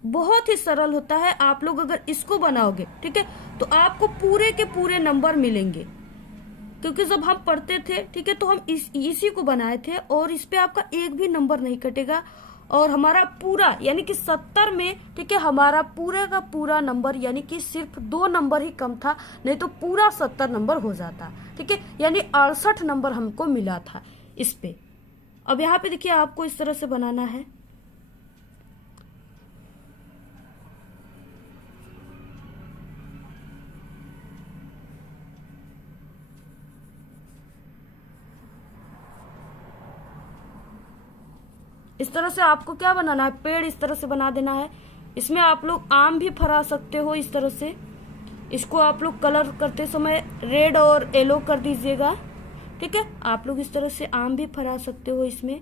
बहुत ही सरल होता है। आप लोग अगर इसको बनाओगे, ठीक है, तो आपको पूरे के पूरे नंबर मिलेंगे। क्योंकि जब हम पढ़ते थे, ठीक है, तो हम इसी को बनाए थे और इस पे आपका एक भी नंबर नहीं कटेगा। और हमारा पूरा यानी कि 70 में, ठीक है, हमारा पूरे का पूरा नंबर यानी कि सिर्फ 2 नंबर ही कम था, नहीं तो पूरा 70 नंबर हो जाता, ठीक है। यानी 68 नंबर हमको मिला था इस पे। अब यहाँ पे देखिए आपको इस तरह से बनाना है। इस तरह से आपको क्या बनाना है, पेड़ इस तरह से बना देना है। इसमें आप लोग आम भी फरा सकते हो इस तरह से। इसको आप लोग कलर करते समय रेड और येलो कर दीजिएगा, ठीक है। आप लोग इस तरह से आम भी फरा सकते हो इसमें।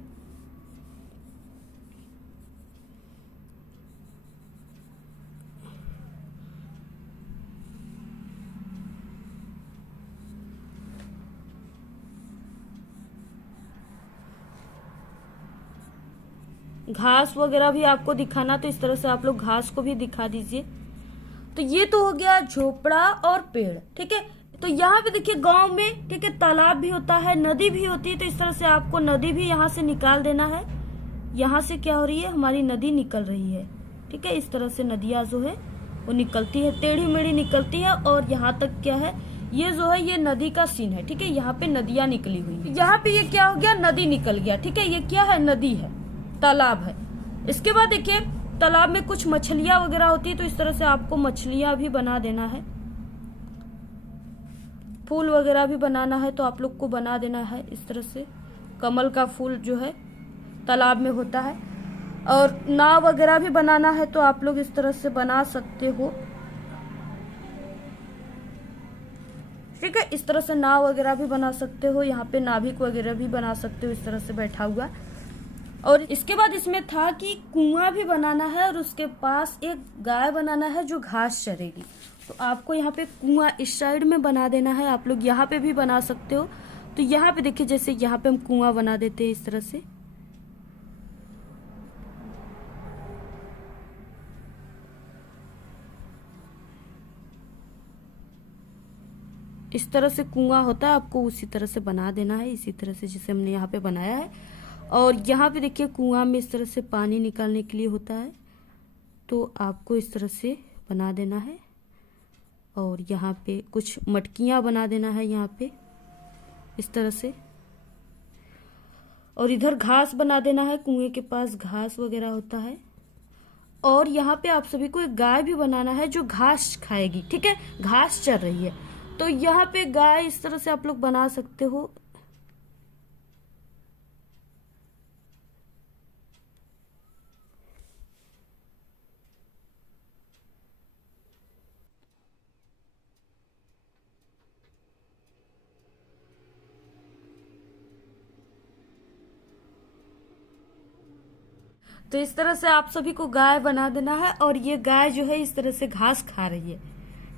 घास वगैरह भी आपको दिखाना, तो इस तरह से आप लोग घास को भी दिखा दीजिए। तो ये तो हो गया झोपड़ा और पेड़, ठीक है। तो यहाँ पे देखिए गांव में, ठीक है, तालाब भी होता है, नदी भी होती है। तो इस तरह से आपको नदी भी यहाँ से निकाल देना है। यहाँ से क्या हो रही है, हमारी नदी निकल रही है, ठीक है। इस तरह से नदियाँ जो है वो निकलती है, टेढ़ी मेढ़ी निकलती है। और यहाँ तक क्या है, ये जो है ये नदी का सीन है, ठीक है। यहाँ पे नदियाँ निकली हुई है। यहाँ पे ये क्या हो गया, नदी निकल गया, ठीक है। ये क्या है, नदी है, तालाब है। इसके बाद देखिए तालाब में कुछ मछलियां वगैरह होती है। तो इस तरह से आपको मछलियां भी बना देना है। फूल वगैरह भी बनाना है तो आप लोग को बना देना है इस तरह से। कमल का फूल जो है तालाब में होता है। और नाव वगैरह भी बनाना है तो आप लोग इस तरह से बना सकते हो, ठीक है। इस तरह से नाव वगैरह भी बना सकते हो। यहाँ पे नाविक वगैरह भी बना सकते हो इस तरह से बैठा हुआ। और इसके बाद इसमें था कि कुआं भी बनाना है और उसके पास एक गाय बनाना है जो घास चरेगी। तो आपको यहाँ पे कुआं इस साइड में बना देना है। आप लोग यहाँ पे भी बना सकते हो। तो यहाँ पे देखिए, जैसे यहाँ पे हम कुआं बना देते हैं इस तरह से। इस तरह से कुआं होता है, आपको उसी तरह से बना देना है, इसी तरह से जैसे हमने यहाँ पे बनाया है। और यहाँ पे देखिए कुआं में इस तरह से पानी निकालने के लिए होता है, तो आपको इस तरह से बना देना है। और यहाँ पे कुछ मटकियाँ बना देना है यहाँ पे इस तरह से। और इधर घास बना देना है, कुएं के पास घास वगैरह होता है। और यहाँ पे आप सभी को एक गाय भी बनाना है जो घास खाएगी, ठीक है, घास चर रही है। तो यहाँ पे गाय इस तरह से आप लोग बना सकते हो। तो इस तरह से आप सभी को गाय बना देना है। और ये गाय जो है इस तरह से घास खा रही है,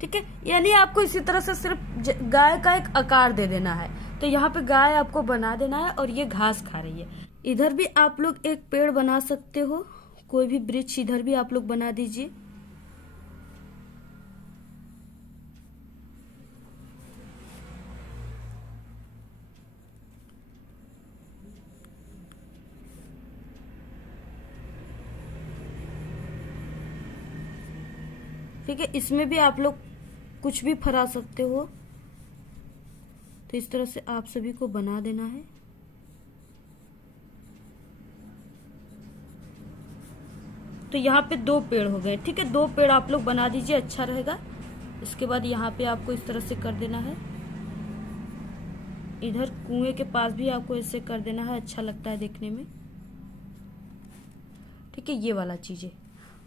ठीक है, यानी आपको इसी तरह से सिर्फ गाय का एक आकार दे देना है। तो यहाँ पे गाय आपको बना देना है और ये घास खा रही है। इधर भी आप लोग एक पेड़ बना सकते हो, कोई भी वृक्ष इधर भी आप लोग बना दीजिए। ठीक है, इसमें भी आप लोग कुछ भी फरा सकते हो। तो इस तरह से आप सभी को बना देना है। तो यहाँ पे 2 पेड़ हो गए, ठीक है, 2 पेड़ आप लोग बना दीजिए, अच्छा रहेगा। इसके बाद यहाँ पे आपको इस तरह से कर देना है। इधर कुएं के पास भी आपको ऐसे कर देना है, अच्छा लगता है देखने में, ठीक है, ये वाला चीज है।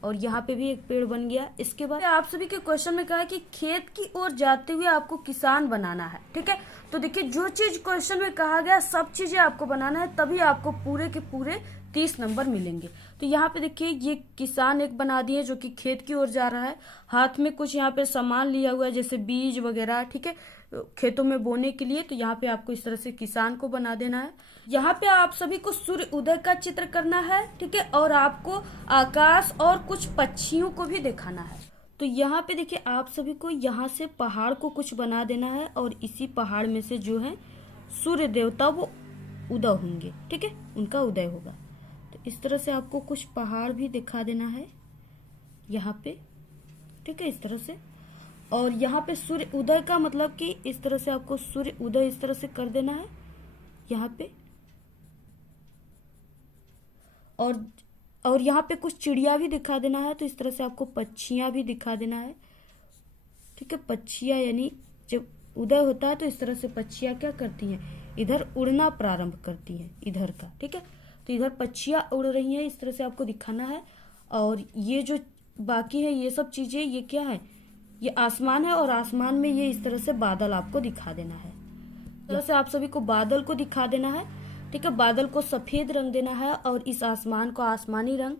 और यहाँ पे भी एक पेड़ बन गया। इसके बाद आप सभी के क्वेश्चन में कहा है कि खेत की ओर जाते हुए आपको किसान बनाना है, ठीक है। तो देखिए, जो चीज क्वेश्चन में कहा गया सब चीजें आपको बनाना है, तभी आपको पूरे के पूरे 30 नंबर मिलेंगे। तो यहाँ पे देखिए, ये किसान एक बना दिए जो कि खेत की ओर जा रहा है, हाथ में कुछ यहाँ पे सामान लिया हुआ है जैसे बीज वगैरह, ठीक है, खेतों में बोने के लिए। तो यहाँ पे आपको इस तरह से किसान को बना देना है। यहाँ पे आप सभी को सूर्य उदय का चित्र करना है, ठीक है, और आपको आकाश और कुछ पक्षियों को भी दिखाना है। तो यहाँ पे देखिए, आप सभी को यहाँ से पहाड़ को कुछ बना देना है और इसी पहाड़ में से जो है सूर्य देवता वो उदय होंगे, ठीक है, उनका उदय होगा। तो इस तरह से आपको कुछ पहाड़ भी दिखा देना है यहाँ पे, ठीक है, इस तरह से। और यहाँ पे सूर्य उदय का मतलब कि इस तरह से आपको सूर्य उदय इस तरह से कर देना है यहाँ पे। और यहाँ पे कुछ चिड़िया भी दिखा देना है। तो इस तरह से आपको पक्षियां भी दिखा देना है, ठीक है, पक्षियां, यानी जब उदय होता है तो इस तरह से पक्षियां क्या करती हैं, इधर उड़ना प्रारंभ करती हैं, इधर का, ठीक है। तो इधर पक्षियां उड़ रही हैं, इस तरह से आपको दिखाना है। और ये जो बाकी है ये सब चीजें, ये क्या है, ये आसमान है, और आसमान में ये इस तरह से बादल आपको दिखा देना है। इस तरह से आप सभी को बादल को दिखा देना है, ठीक है, बादल को सफेद रंग देना है और इस आसमान को आसमानी रंग।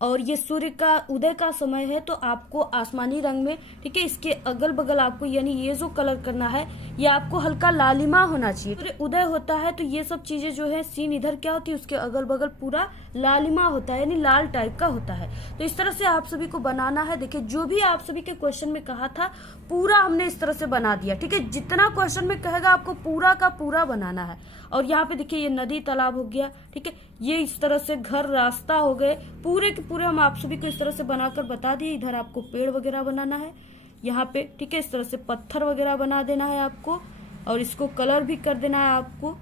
और ये सूर्य का उदय का समय है तो आपको आसमानी रंग में, ठीक है, इसके अगल बगल आपको, यानी ये जो कलर करना है ये आपको हल्का लालिमा होना चाहिए। सूर्य उदय होता है तो ये सब चीजें जो है सीन इधर क्या होती है, उसके अगल बगल पूरा लालिमा होता है, यानी लाल टाइप का होता है। तो इस तरह से आप सभी को बनाना है। देखिए, जो भी आप सभी के क्वेश्चन में कहा था पूरा हमने इस तरह से बना दिया, ठीक है, जितना क्वेश्चन में कहेगा आपको पूरा का पूरा बनाना है। और यहाँ पे देखिए, ये नदी तालाब हो गया, ठीक है, ये इस तरह से घर रास्ता हो गए, पूरे के पूरे हम आप सभी को इस तरह से बनाकर बता दिए। इधर आपको पेड़ वगैरह बनाना है यहाँ पे, ठीक है, इस तरह से पत्थर वगैरह बना देना है आपको। और इसको कलर भी कर देना है आपको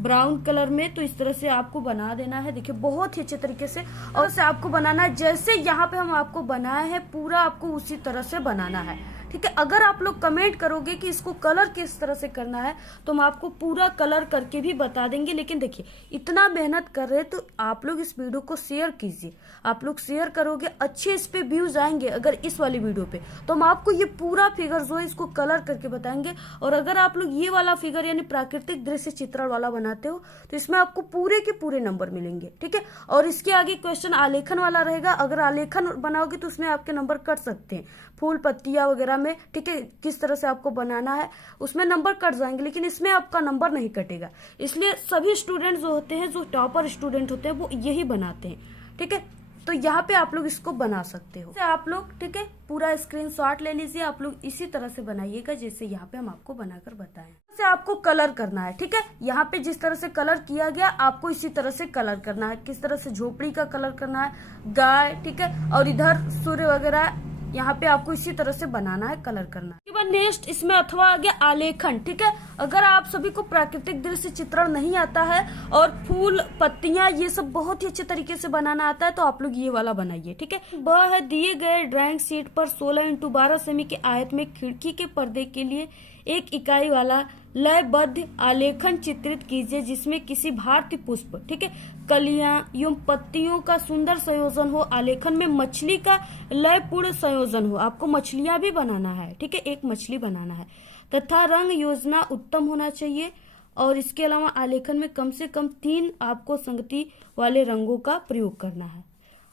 ब्राउन कलर में। तो इस तरह से आपको बना देना है। देखिए, बहुत ही अच्छे तरीके से और से आपको बनाना है, जैसे यहाँ पे हम आपको बनाए हैं पूरा आपको उसी तरह से बनाना है, ठीक है। अगर आप लोग कमेंट करोगे कि इसको कलर किस तरह से करना है तो हम आपको पूरा कलर करके भी बता देंगे। लेकिन देखिए, इतना मेहनत कर रहे हैं तो आप लोग इस वीडियो को शेयर कीजिए। आप लोग शेयर करोगे, अच्छे इस पे व्यूज आएंगे अगर इस वाली वीडियो पे, तो हम आपको ये पूरा फिगर जो है इसको कलर करके बताएंगे। और अगर आप लोग ये वाला फिगर यानी प्राकृतिक दृश्य चित्रण वाला बनाते हो तो इसमें आपको पूरे के पूरे नंबर मिलेंगे, ठीक है। और इसके आगे क्वेश्चन आलेखन वाला रहेगा। अगर आलेखन बनाओगे तो उसमें आपके नंबर कट सकते हैं, फूल पत्तियां वगैरह में, ठीक है, किस तरह से आपको बनाना है, उसमें नंबर कट जाएंगे, लेकिन इसमें आपका नंबर नहीं कटेगा। इसलिए सभी स्टूडेंट जो होते हैं, जो टॉपर स्टूडेंट होते हैं, वो यही बनाते हैं, ठीक है। तो यहाँ पे आप लोग इसको बना सकते हो। आप लोग, ठीक है, पूरा स्क्रीनशॉट ले लीजिए। आप लोग इसी तरह से बनाइएगा जैसे यहाँ पे हम आपको बनाकर बताएं। से आपको कलर करना है, ठीक है। यहाँ पे जिस तरह से कलर किया गया, आपको इसी तरह से कलर करना है। किस तरह से झोपड़ी का कलर करना है, गाय, ठीक है, और इधर सूर्य वगैरह, यहाँ पे आपको इसी तरह से बनाना है, कलर करना है। उसके बाद नेक्स्ट इसमें अथवा आ गया आलेखन, ठीक है। अगर आप सभी को प्राकृतिक दृश्य चित्रण नहीं आता है और फूल पत्तियां ये सब बहुत ही अच्छे तरीके से बनाना आता है, तो आप लोग ये वाला बनाइए, ठीक है। वह है दिए गए ड्राइंग शीट पर 16x12 सेमी के आयत में खिड़की के पर्दे के लिए 1 इकाई वाला लयबद्ध आलेखन चित्रित कीजिए, जिसमें किसी भारतीय पुष्प, ठीक है, कलियां एवं पत्तियों का सुंदर संयोजन हो। आलेखन में मछली का लयपूर्ण संयोजन हो। आपको मछलियां भी बनाना है, ठीक है, एक मछली बनाना है, तथा रंग योजना उत्तम होना चाहिए। और इसके अलावा आलेखन में कम से कम 3 आपको संगति वाले रंगों का प्रयोग करना है।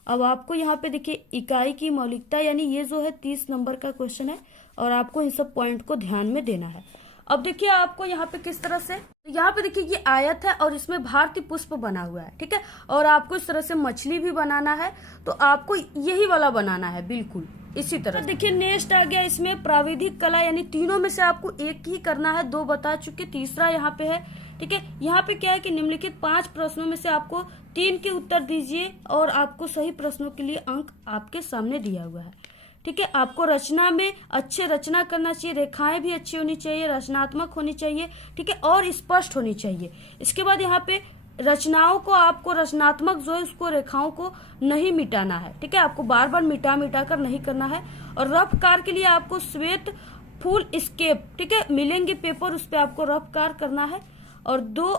अब आपको यहाँ पे देखिए इकाई की मौलिकता, यानी ये जो है 30 नंबर का क्वेश्चन है, और आपको इन सब पॉइंट को ध्यान में देना है। अब देखिए आपको यहाँ पे किस तरह से, यहाँ पे देखिए ये आयत है और इसमें भारतीय पुष्प बना हुआ है, ठीक है, और आपको इस तरह से मछली भी बनाना है, तो आपको यही वाला बनाना है, बिल्कुल इसी तरह। देखिए नेक्स्ट आ गया इसमें प्राविधिक कला, यानी तीनों में से आपको एक ही करना है, 2 बता चुके, तीसरा यहाँ पे है, ठीक है। यहाँ पे क्या है कि निम्नलिखित 5 प्रश्नों में से आपको 3 के उत्तर दीजिए, और आपको सही प्रश्नों के लिए अंक आपके सामने दिया हुआ है, ठीक है। आपको रचना में अच्छे रचना करना चाहिए, रेखाएं भी अच्छी होनी चाहिए, रचनात्मक होनी चाहिए, ठीक है, और स्पष्ट होनी चाहिए। इसके बाद यहाँ पे रचनाओं को आपको रचनात्मक जो है उसको रेखाओं को नहीं मिटाना है, ठीक है, आपको बार बार मिटा कर नहीं करना है। और रफ कार के लिए आपको श्वेत फुल स्केप, ठीक है, मिलेंगे पेपर, उस पर आपको रफ कार करना है। और 2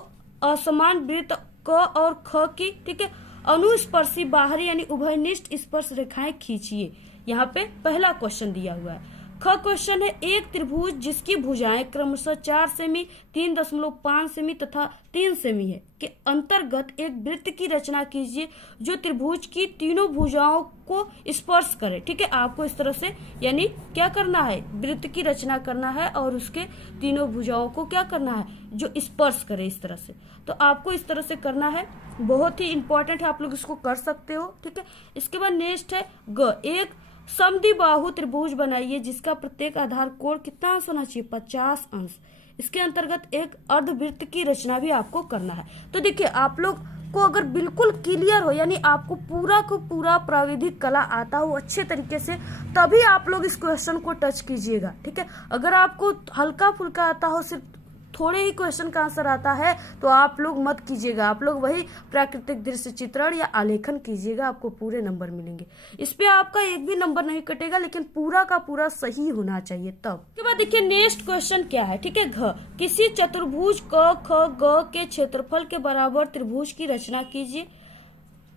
असमान वृत्त क और ख की, ठीक है, अनुस्पर्शी बाहरी यानी उभयनिष्ठ स्पर्श रेखाएं खींचिए। यहाँ पे पहला क्वेश्चन दिया हुआ है। ख क्वेश्चन है, एक त्रिभुज जिसकी भुजाएं क्रमशः 4 सेमी, 3.5 सेमी तथा 3 सेमी है के अंतर्गत एक वृत्त की रचना कीजिए जो त्रिभुज की तीनों भुजाओं को स्पर्श करे, ठीक है। आपको इस तरह से, यानी क्या करना है, वृत्त की रचना करना है और उसके तीनों भुजाओं को क्या करना है, जो स्पर्श करे, इस तरह से। तो आपको इस तरह से करना है, बहुत ही इंपॉर्टेंट है, आप लोग इसको कर सकते हो, ठीक है। इसके बाद नेक्स्ट है ग, एक समद्विबाहु त्रिभुज बनाइए जिसका प्रत्येक आधार कोण कितना अंश होना चाहिए, 50 अंश। इसके अंतर्गत एक अर्धवृत्त की रचना भी आपको करना है। तो देखिए आप लोग को अगर बिल्कुल क्लियर हो, यानी आपको पूरा को पूरा प्राविधिक कला आता हो अच्छे तरीके से, तभी आप लोग इस क्वेश्चन को टच कीजिएगा, ठीक है। अगर आपको हल्का फुल्का आता हो, सिर्फ थोड़े ही क्वेश्चन का आंसर आता है, तो आप लोग मत कीजिएगा, आप लोग वही प्राकृतिक दृश्य चित्रण या आलेखन कीजिएगा, आपको पूरे नंबर मिलेंगे। इस पे आपका एक भी नंबर नहीं कटेगा, लेकिन पूरा का पूरा सही होना चाहिए तब। उसके बाद देखिए नेक्स्ट क्वेश्चन क्या है, ठीक है, घ, किसी चतुर्भुज क ख ग के क्षेत्रफल के बराबर त्रिभुज की रचना कीजिए,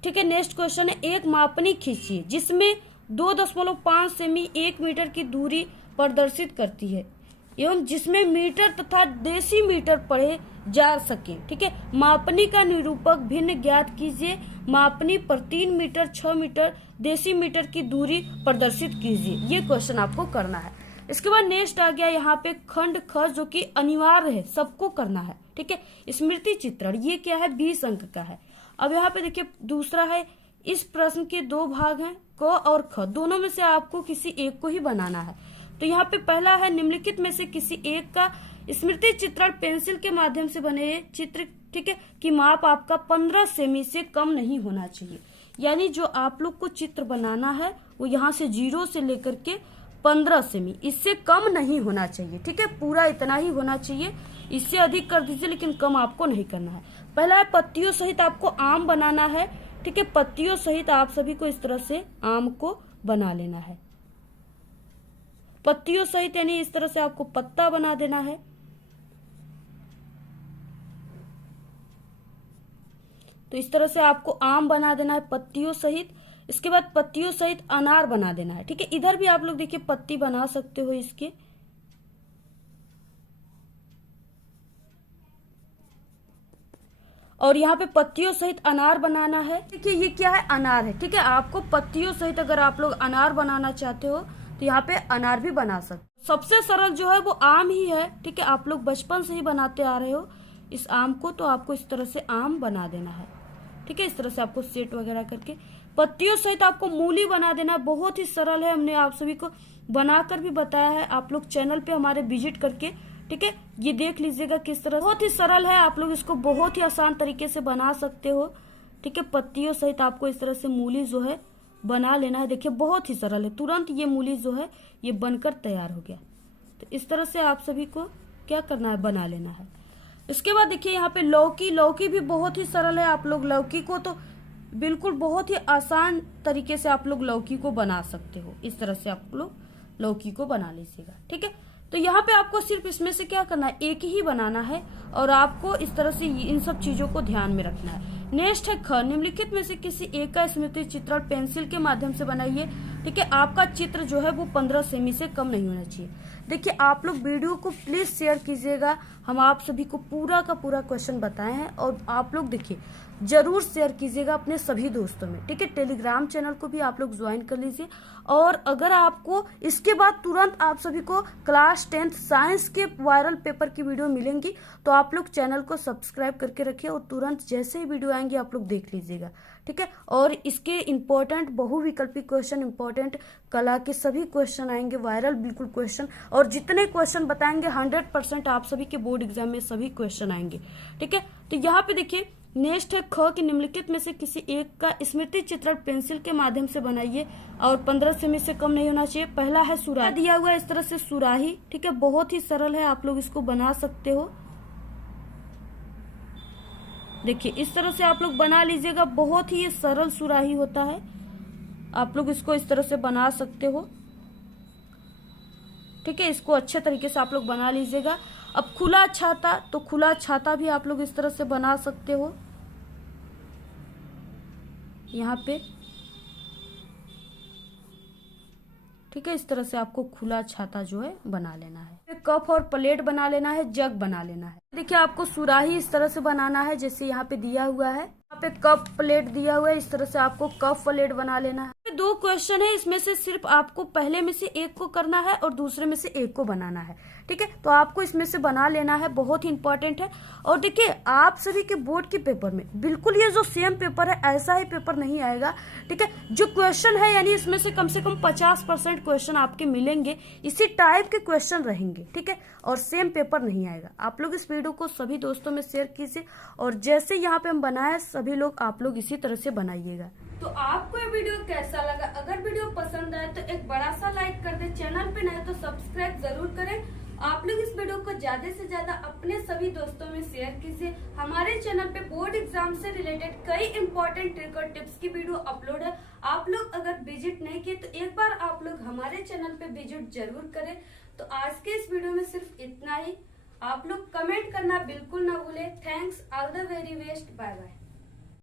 ठीक है। नेक्स्ट क्वेश्चन है, एक मापनी खींचिए जिसमें 2.5 सेमी 1 मीटर की दूरी प्रदर्शित करती है एवं जिसमें मीटर तथा डेसीमीटर पढ़े जा सके, ठीक है। मापनी का निरूपक भिन्न ज्ञात कीजिए। मापनी पर 3 मीटर, 6 मीटर, डेसीमीटर की दूरी प्रदर्शित कीजिए। ये क्वेश्चन आपको करना है। इसके बाद नेक्स्ट आ गया यहाँ पे खंड ख, जो कि अनिवार्य है, सबको करना है, ठीक है। स्मृति चित्रण, ये क्या है, 20 अंक का है। अब यहाँ पे देखिए दूसरा है, इस प्रश्न के 2 भाग हैं, क और ख, दोनों में से आपको किसी एक को ही बनाना है। तो यहाँ पे पहला है, निम्नलिखित में से किसी एक का स्मृति चित्रण पेंसिल के माध्यम से बने चित्र, ठीक है, कि माप आपका 15 सेमी से कम नहीं होना चाहिए। यानी जो आप लोग को चित्र बनाना है वो यहाँ से 0 से लेकर के 15 सेमी, इससे कम नहीं होना चाहिए, ठीक है, पूरा इतना ही होना चाहिए। इससे अधिक कर दीजिए, लेकिन कम आपको नहीं करना है। पहला है, पत्तियों सहित आपको आम बनाना है, ठीक है। पत्तियों सहित आप सभी को इस तरह से आम को बना लेना है। पत्तियों सहित यानी इस तरह से आपको पत्ता बना देना है। तो इस तरह से आपको आम बना देना है पत्तियों सहित। इसके बाद पत्तियों सहित अनार बना देना है, ठीक है। इधर भी आप लोग देखिए पत्ती बना सकते हो इसके। और यहाँ पे पत्तियों सहित अनार बनाना है, देखिए ये क्या है, अनार है, ठीक है। आपको पत्तियों सहित अगर आप लोग अनार बनाना चाहते हो तो यहाँ पे अनार भी बना सकते। सबसे सरल जो है वो आम ही है, ठीक है। आप लोग बचपन से ही बनाते आ रहे हो इस आम को, तो आपको इस तरह से आम बना देना है, ठीक है। इस तरह से आपको सेट वगैरह करके पत्तियों सहित आपको मूली बना देना। बहुत ही सरल है, हमने आप सभी को बनाकर भी बताया है। आप लोग चैनल पे हमारे विजिट करके, ठीक है, ये देख लीजिएगा किस तरह। बहुत ही सरल है, आप लोग इसको बहुत ही आसान तरीके से बना सकते हो, ठीक है। पत्तियों सहित आपको इस तरह से मूली जो है बना लेना है। देखिए बहुत ही सरल है, तुरंत ये मूली जो है ये बनकर तैयार हो गया। तो इस तरह से आप सभी को क्या करना है, बना लेना है। इसके बाद देखिए यहाँ पे लौकी भी बहुत ही सरल है। आप लोग लौकी को तो बिल्कुल बहुत ही आसान तरीके से आप लोग लौकी को बना सकते हो। इस तरह से आप लोग लौकी को बना लीजिएगा, ठीक है। तो यहाँ पे आपको सिर्फ इसमें से क्या करना है, एक ही बनाना है और आपको इस तरह से इन सब चीजों को ध्यान में रखना है। नेक्स्ट है ख, निम्नलिखित में से किसी एक का स्मृति चित्रण पेंसिल के माध्यम से बनाइए, ठीक है। आपका चित्र जो है वो 15 सेमी से कम नहीं होना चाहिए। देखिए आप लोग वीडियो को प्लीज शेयर कीजिएगा। हम आप सभी को पूरा का पूरा क्वेश्चन बताए हैं और आप लोग देखिए जरूर शेयर कीजिएगा अपने सभी दोस्तों में, ठीक है। टेलीग्राम चैनल को भी आप लोग ज्वाइन कर लीजिए। और अगर आपको इसके बाद तुरंत आप सभी को क्लास 10th साइंस के वायरल पेपर की वीडियो मिलेंगी, तो आप लोग चैनल को सब्सक्राइब करके रखिए और तुरंत जैसे ही वीडियो आएंगे आप लोग देख लीजिएगा, ठीक है। और इसके इम्पोर्टेंट बहुविकल्पी क्वेश्चन, इम्पोर्टेंट कला के सभी क्वेश्चन आएंगे, वायरल बिल्कुल क्वेश्चन, और जितने क्वेश्चन बताएंगे 100% आप सभी के बोर्ड एग्जाम में सभी क्वेश्चन आएंगे, ठीक है। तो यहाँ पे देखिए नेक्स्ट है ख कि निम्नलिखित में से किसी एक का स्मृति चित्रण पेंसिल के माध्यम से बनाइए और 15 सेमी से कम नहीं होना चाहिए। पहला है सुराही, दिया हुआ है इस तरह से सुराही, ठीक है। बहुत ही सरल है, आप लोग इसको बना सकते हो। देखिए इस तरह से आप लोग बना लीजिएगा, बहुत ही ये सरल सुराही होता है। आप लोग इसको इस तरह से बना सकते हो, ठीक है। इसको अच्छे तरीके से आप लोग बना लीजिएगा। अब खुला छाता, तो खुला छाता भी आप लोग इस तरह से बना सकते हो। यहाँ पे ठीक है, इस तरह से आपको खुला छाता जो है बना लेना है। कप और प्लेट बना लेना है, जग बना लेना है। देखिए आपको सुराही इस तरह से बनाना है जैसे यहाँ पे दिया हुआ है। यहाँ पे कप प्लेट दिया हुआ है, इस तरह से आपको कप प्लेट बना लेना है। 2 क्वेश्चन है, इसमें से सिर्फ आपको पहले में से एक को करना है और दूसरे में से एक को बनाना है, ठीक है। तो आपको इसमें से बना लेना है, बहुत ही इंपॉर्टेंट है। और देखिए आप सभी के बोर्ड के पेपर में बिल्कुल ये जो सेम पेपर है ऐसा ही पेपर नहीं आएगा, ठीक है। जो क्वेश्चन है यानी इसमें से कम 50% क्वेश्चन आपके मिलेंगे, इसी टाइप के क्वेश्चन रहेंगे, ठीक है। और सेम पेपर नहीं आएगा। आप लोग इस वीडियो को सभी दोस्तों में शेयर कीजिए और जैसे यहाँ पे हम बनाए सभी लोग आप लोग इसी तरह से बनाइएगा। तो आपको ये वीडियो कैसा लगा? अगर वीडियो पसंद आए तो एक बड़ा सा लाइक कर दे, चैनल पे नए तो सब्सक्राइब जरूर करें। आप लोग इस वीडियो को ज्यादा से ज्यादा अपने सभी दोस्तों में शेयर कीजिए। हमारे चैनल पे बोर्ड एग्जाम से रिलेटेड कई इंपॉर्टेंट ट्रिक और टिप्स की वीडियो अपलोड है। आप लोग अगर विजिट नहीं किए तो एक बार आप लोग हमारे चैनल पे विजिट जरूर करें। तो आज के इस वीडियो में सिर्फ इतना ही। आप लोग कमेंट करना बिल्कुल ना भूले। Thanks, all the very best, bye bye.